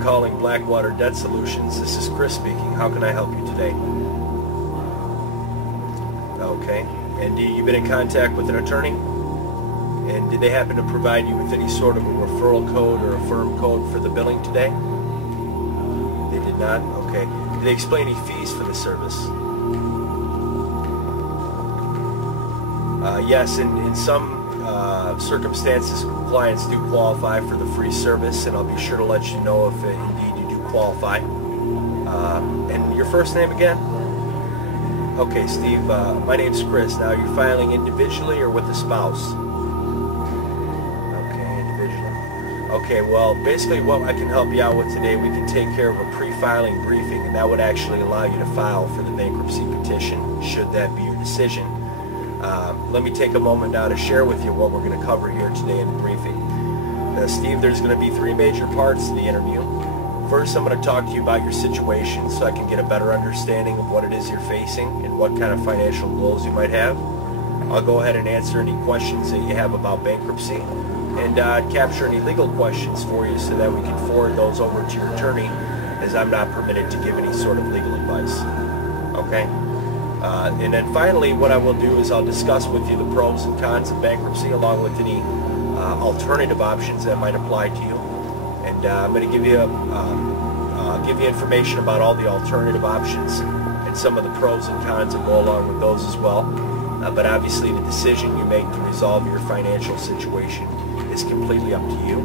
calling Blackwater Debt Solutions. This is Chris speaking. How can I help you today? Okay. And you've been in contact with an attorney? And did they happen to provide you with any sort of a referral code or a firm code for the billing today? They did not? Okay. Did they explain any fees for the service? Yes, in some circumstances, clients do qualify for the free service, and I'll be sure to let you know if indeed you do qualify. And your first name again? Okay, Steve, my name's Chris. Now, you're filing individually or with a spouse? Okay, individually. Okay, well, basically what I can help you out with today, we can take care of a pre-filing briefing, and that would actually allow you to file for the bankruptcy petition, should that be your decision. Let me take a moment now to share with you what we're going to cover here today in the briefing. Now, Steve, there's going to be three major parts to the interview. First, I'm going to talk to you about your situation so I can get a better understanding of what it is you're facing and what kind of financial goals you might have. I'll go ahead and answer any questions that you have about bankruptcy and capture any legal questions for you so that we can forward those over to your attorney, as I'm not permitted to give any sort of legal advice. Okay? And then finally, what I will do is I'll discuss with you the pros and cons of bankruptcy, along with any alternative options that might apply to you. And I'm going to give you information about all the alternative options and some of the pros and cons that go along with those as well. But obviously, the decision you make to resolve your financial situation is completely up to you.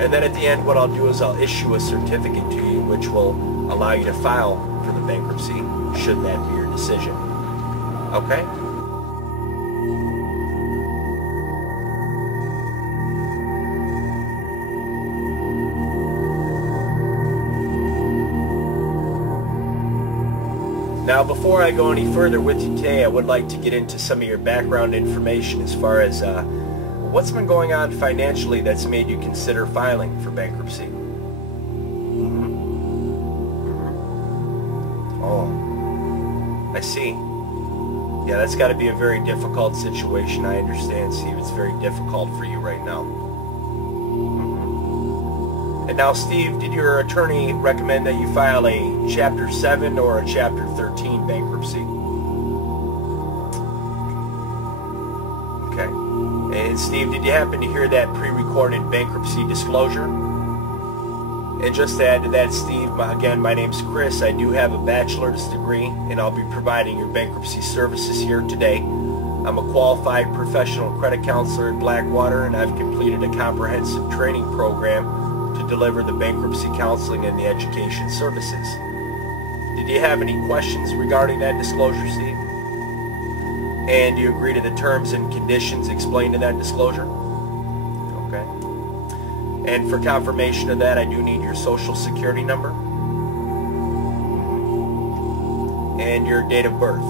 And then at the end, what I'll do is I'll issue a certificate to you, which will allow you to file for the bankruptcy, should that be your decision. Okay? Now, before I go any further with you today, I would like to get into some of your background information as far as what's been going on financially that's made you consider filing for bankruptcy. Oh, I see. Yeah, that's got to be a very difficult situation. I understand, Steve. It's very difficult for you right now. And now, Steve, did your attorney recommend that you file a Chapter 7 or a Chapter 13 bankruptcy? Okay. And Steve, did you happen to hear that pre-recorded bankruptcy disclosure? And just to add to that, Steve, again, my name's Chris. I do have a bachelor's degree, and I'll be providing your bankruptcy services here today. I'm a qualified professional credit counselor at Blackwater, and I've completed a comprehensive training program to deliver the bankruptcy counseling and the education services. Did you have any questions regarding that disclosure, Steve? And do you agree to the terms and conditions explained in that disclosure? Okay. And for confirmation of that, I do need your social security number and your date of birth.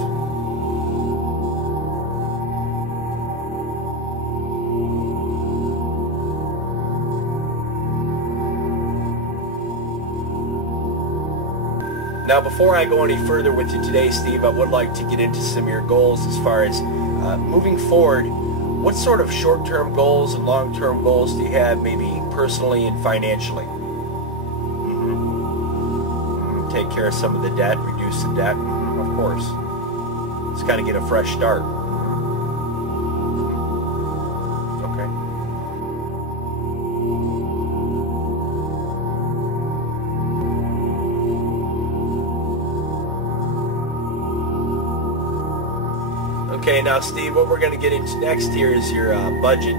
Now, before I go any further with you today, Steve, I would like to get into some of your goals as far as moving forward. What sort of short-term goals and long-term goals do you have, maybe personally and financially? Take care of some of the debt, reduce the debt, of course. Just got to get a fresh start. Okay. Okay, now Steve, what we're going to get into next here is your budget.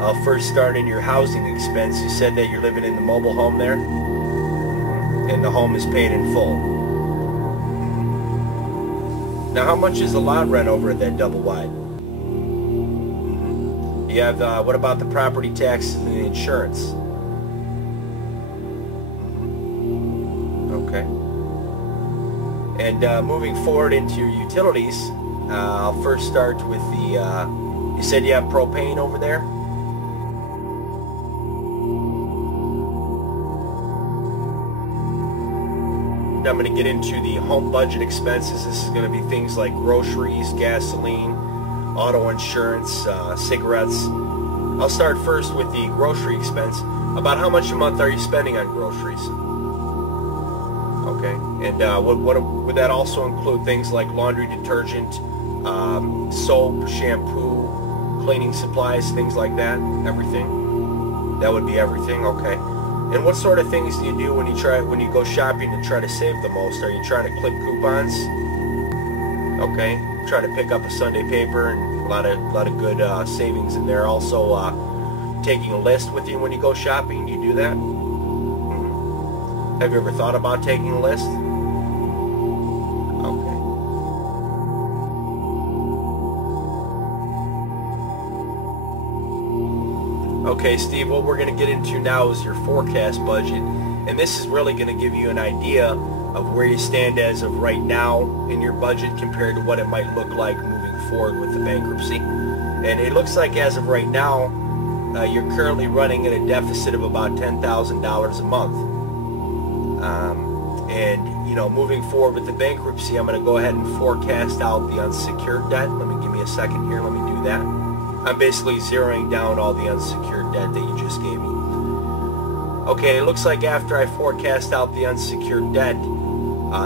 I'll first start in your housing expense. You said that you're living in the mobile home there, and the home is paid in full. Now, how much is the lot rent over at that double wide? You have, what about the property taxes and the insurance? Okay. And moving forward into your utilities, I'll first start with the, you said you have propane over there? I'm going to get into the home budget expenses. This is going to be things like groceries, gasoline, auto insurance, cigarettes. I'll start first with the grocery expense. About how much a month are you spending on groceries? Okay. And what would that also include? Things like laundry detergent, soap, shampoo, cleaning supplies, things like that? Everything? That would be everything? Okay. And what sort of things do you do when you go shopping to try to save the most? Are you trying to clip coupons? Okay. Try to pick up a Sunday paper, and a lot of good savings in there. Also, taking a list with you when you go shopping. Do you do that? Have you ever thought about taking a list? Okay. Okay, Steve, what we're going to get into now is your forecast budget. And this is really going to give you an idea of where you stand as of right now in your budget compared to what it might look like moving forward with the bankruptcy. And it looks like as of right now, you're currently running at a deficit of about $10,000 a month. And, you know, moving forward with the bankruptcy, I'm going to go ahead and forecast out the unsecured debt. Give me a second here. Let me do that. I'm basically zeroing down all the unsecured debt that you just gave me. Okay, it looks like after I forecast out the unsecured debt,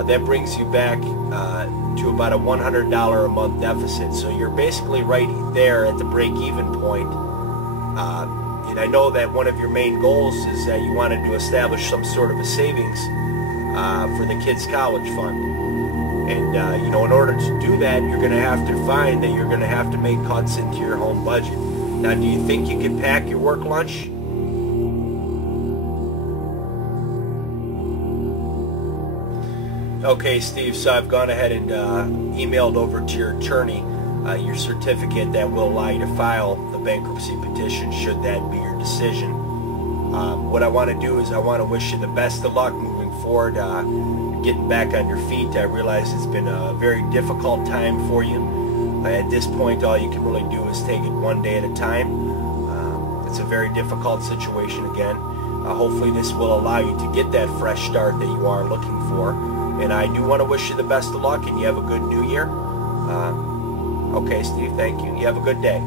that brings you back to about a $100 a month deficit. So you're basically right there at the break-even point. And I know that one of your main goals is that you wanted to establish some sort of a savings for the kids' college fund. And, you know, in order to do that, you're going to have to find that you're going to have to make cuts into your home budget. Now, do you think you can pack your work lunch? Okay, Steve, so I've gone ahead and emailed over to your attorney your certificate that will allow you to file the bankruptcy petition should that be your decision. What I want to do is I want to wish you the best of luck moving forward, getting back on your feet. I realize it's been a very difficult time for you. At this point, all you can really do is take it one day at a time. It's a very difficult situation again. Hopefully this will allow you to get that fresh start that you are looking for. And I do want to wish you the best of luck, and you have a good new year. Okay, Steve, thank you. You have a good day.